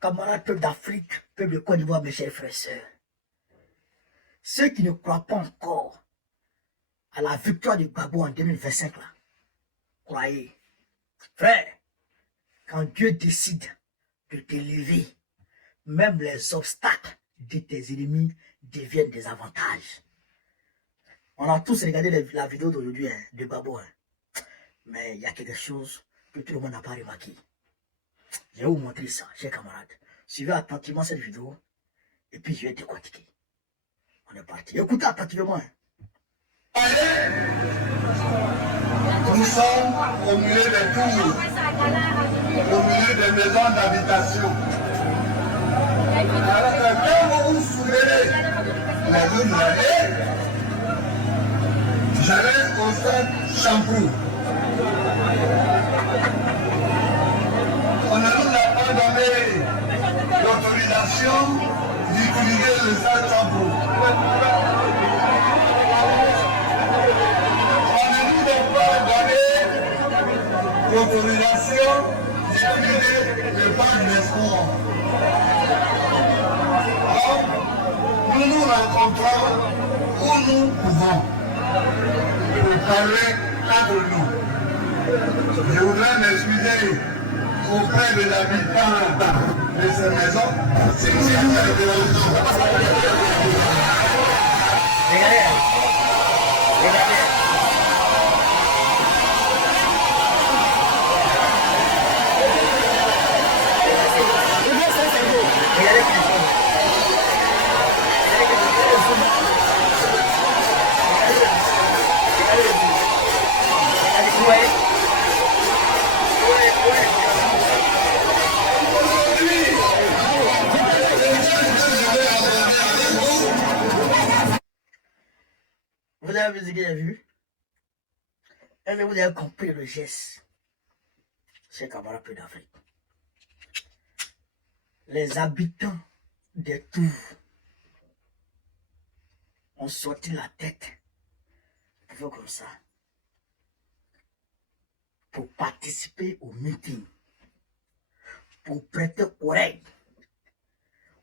Camarades peuples d'Afrique, peuple de Côte d'Ivoire, mes chers frères et sœurs. Ceux qui ne croient pas encore à la victoire du Gbagbo en 2025, là, croyez. Frère, quand Dieu décide de t'élever, même les obstacles de tes ennemis deviennent des avantages. On a tous regardé la vidéo d'aujourd'hui de Gbagbo. Mais il y a quelque chose que tout le monde n'a pas remarqué. Je vais vous montrer ça, chers camarades. Suivez attentivement cette vidéo et puis je vais décortiquer. On est parti. Écoutez attentivement. Nous sommes au milieu des tours, au milieu des maisons d'habitation. Alors quand vous vous souvenez, la journée de l'année, j'allais au stade Champrou. On ne nous a pas donné l'autorisation d'utiliser le stade Champrou. On ne nous a pas donné l'autorisation d'utiliser le parc des sports. Alors, nous nous rencontrons où nous pouvons pour parler entre nous. Je voudrais m'excuser auprès de l'habitant de ces maisons. Vous avez vu? Est-ce que vous avez compris le geste? C'est camarades peu d'Afrique. Les habitants des tours ont sorti la tête pour faire comme ça, pour participer au meeting, pour prêter oreille,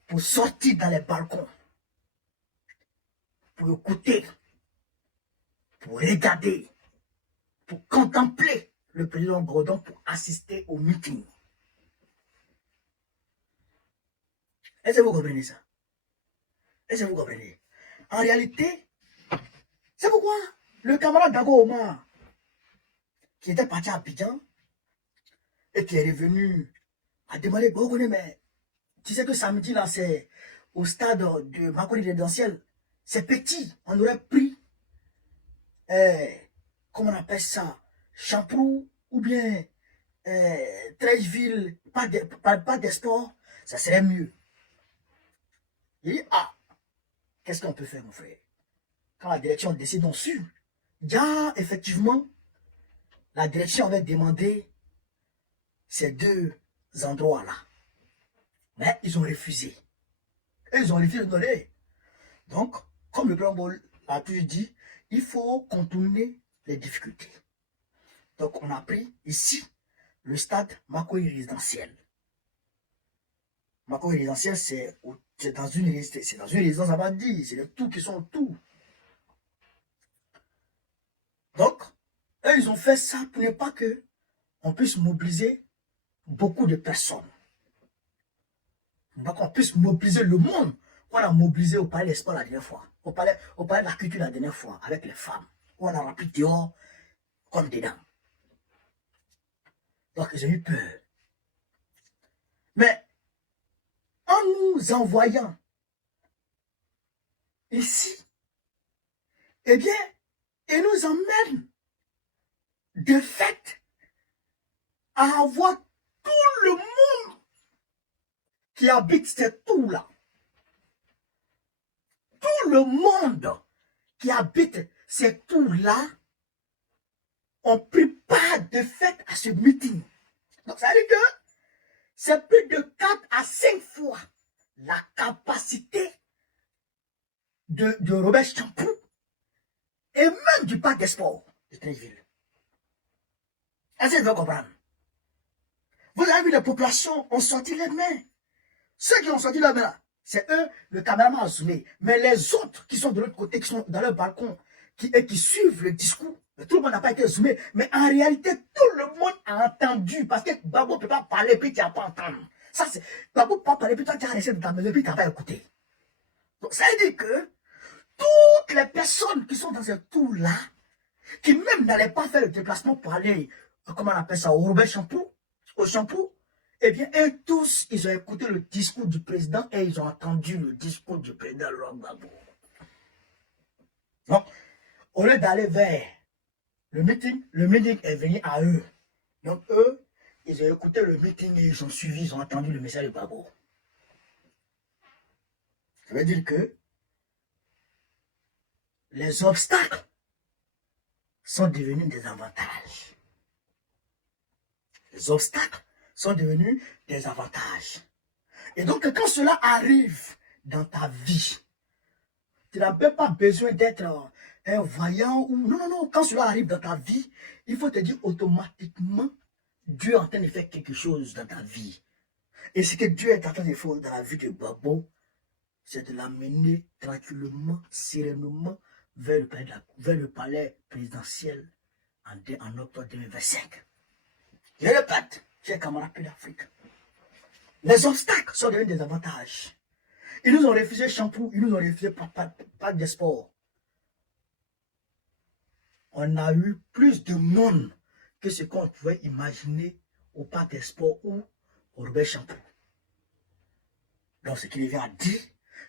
pour sortir dans les balcons, pour écouter, pour regarder, pour contempler le président Gordon, pour assister au meeting. Est-ce que vous comprenez ça? Est-ce que vous comprenez? En réalité, c'est pourquoi le camarade Dago Omar, qui était parti à Abidjan, et qui est revenu, a demandé, mais tu sais que samedi, là, c'est au stade de Makoni résidentiel, c'est petit, on aurait pris, comment on appelle ça, Champrou, ou bien Trècheville, pas des sports, ça serait mieux. Il dit, qu'est-ce qu'on peut faire, mon frère? Quand la direction décide, on suit. Déjà, effectivement, la direction avait demandé ces deux endroits-là. Mais ils ont refusé. Et ils ont refusé de donner. Donc, comme le président l'a toujours dit, il faut contourner les difficultés. Donc, on a pris ici le stade Makoni résidentiel. Makoni résidentiel, c'est dans une résidence, ça va dire, c'est les tours qui sont autour. Donc, eux, ils ont fait ça pour ne pas que on puisse mobiliser beaucoup de personnes. Donc, on puisse mobiliser le monde qu'on a mobilisé au palais des sports la dernière fois, au palais de la culture la dernière fois, avec les femmes, où on a rempli dehors comme dedans. Donc, j'ai eu peur. Mais, en nous envoyant ici, eh bien, ils nous emmènent de fait à avoir tout le monde qui habite ces tours-là. Tout le monde qui habite ces tours-là ont pris part de fait à ce meeting. Donc, ça veut dire que c'est plus de 4 à 5 fois la capacité de Robert Champrou et même du parc des sports de Trècheville. Est-ce que vous comprendre? Vous avez vu, les populations ont sorti les mains. Ceux qui ont sorti là maintenant, c'est eux, le caméraman a zoomé. Mais les autres qui sont de l'autre côté, qui sont dans leur balcon, qui suivent le discours, tout le monde n'a pas été zoomé. Mais en réalité, tout le monde a entendu. Parce que Babo ne peut pas parler, puis tu n'as pas entendu. Ça, c'est. Babo ne peut pas parler, puis toi, tu as resté dans ta maison, puis tu n'as pas écouté. Donc, ça veut dire que toutes les personnes qui sont dans ce tour-là, qui même n'allaient pas faire le déplacement pour aller, comment on appelle ça, au Robert Shampoo, au shampoo, eh bien, eux tous, ils ont écouté le discours du président et ils ont entendu le discours du président Laurent Gbagbo. Donc, au lieu d'aller vers le meeting est venu à eux. Donc, eux, ils ont écouté le meeting et ils ont suivi, ils ont entendu le message de Gbagbo. Ça veut dire que les obstacles sont devenus des avantages. Les obstacles sont devenus des avantages. Et donc, quand cela arrive dans ta vie, tu n'as même pas besoin d'être un voyant ou... Non, non, non. Quand cela arrive dans ta vie, il faut te dire automatiquement, Dieu est en train de faire quelque chose dans ta vie. Et ce que Dieu est en train de faire dans la vie de Gbagbo, c'est de l'amener tranquillement, sereinement vers le palais présidentiel en octobre 2025. Je répète, chers camarades d'Afrique, les obstacles sont devenus des avantages. Ils nous ont refusé shampoo, ils nous ont refusé pas de sport. On a eu plus de monde que ce qu'on pouvait imaginer au parc des sports ou au Robert Shampoo. Donc, ce qui vient à dire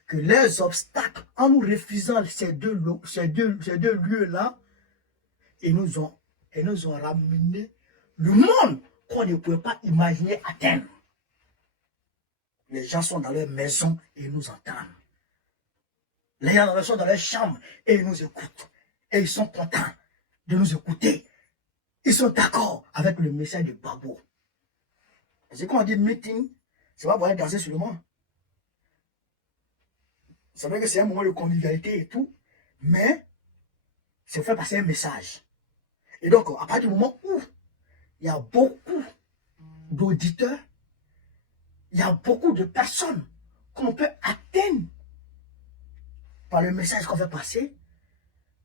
que les obstacles, en nous refusant ces deux lieux-là, ils nous ont ramené le monde qu'on ne pouvait pas imaginer atteindre. Les gens sont dans leur maison et ils nous entendent. Les gens sont dans leur chambre et ils nous écoutent. Et ils sont contents de nous écouter. Ils sont d'accord avec le message de Gbagbo. C'est quand on dit meeting, c'est pas pour aller danser sur le monde. C'est vrai que c'est un moment de convivialité et tout, mais c'est faire passer un message. Et donc, à partir du moment où il y a beaucoup d'auditeurs, il y a beaucoup de personnes qu'on peut atteindre par le message qu'on fait passer,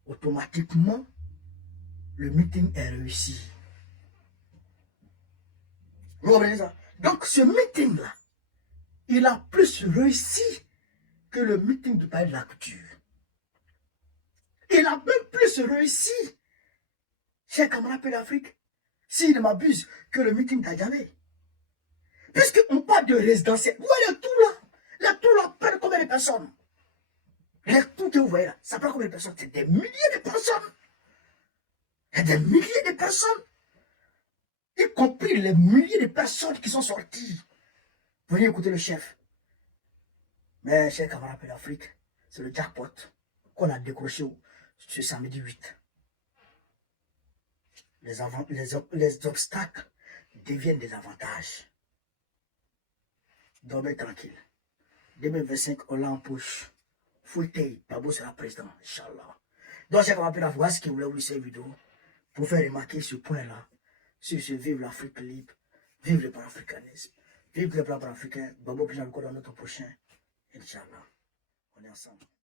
automatiquement, le meeting est réussi. Vous comprenez ça? Donc, ce meeting-là, il a plus réussi que le meeting du palais de la culture. Il a même plus réussi, chers camarades d'Afrique, s'il ne m'abuse, que le meeting d'Adjamé. Puisqu'on parle de résidentiel. Vous voyez tout là? Les tout là prennent combien de personnes? Les tout que vous voyez là, ça prend combien de personnes? C'est des milliers de personnes. Il y a des milliers de personnes. Y compris les milliers de personnes qui sont sorties. Venez écouter le chef. Mais, chers camarades d'Afrique, c'est le jackpot qu'on a décroché ce samedi 8. Les obstacles deviennent des avantages. Dormez tranquille. 2025, on l'a en poche. Fouettez, Gbagbo sera président, Inch'Allah. Donc, chers camarades d'Afrique, voilà ce que vous voulez vous cette vidéo pour faire remarquer ce point-là. Sur ce, vive l'Afrique libre, vive le panafricanisme, vive le plan panafricain. Gbagbo, puis encore dans notre prochain. Inch'Allah. On est ensemble.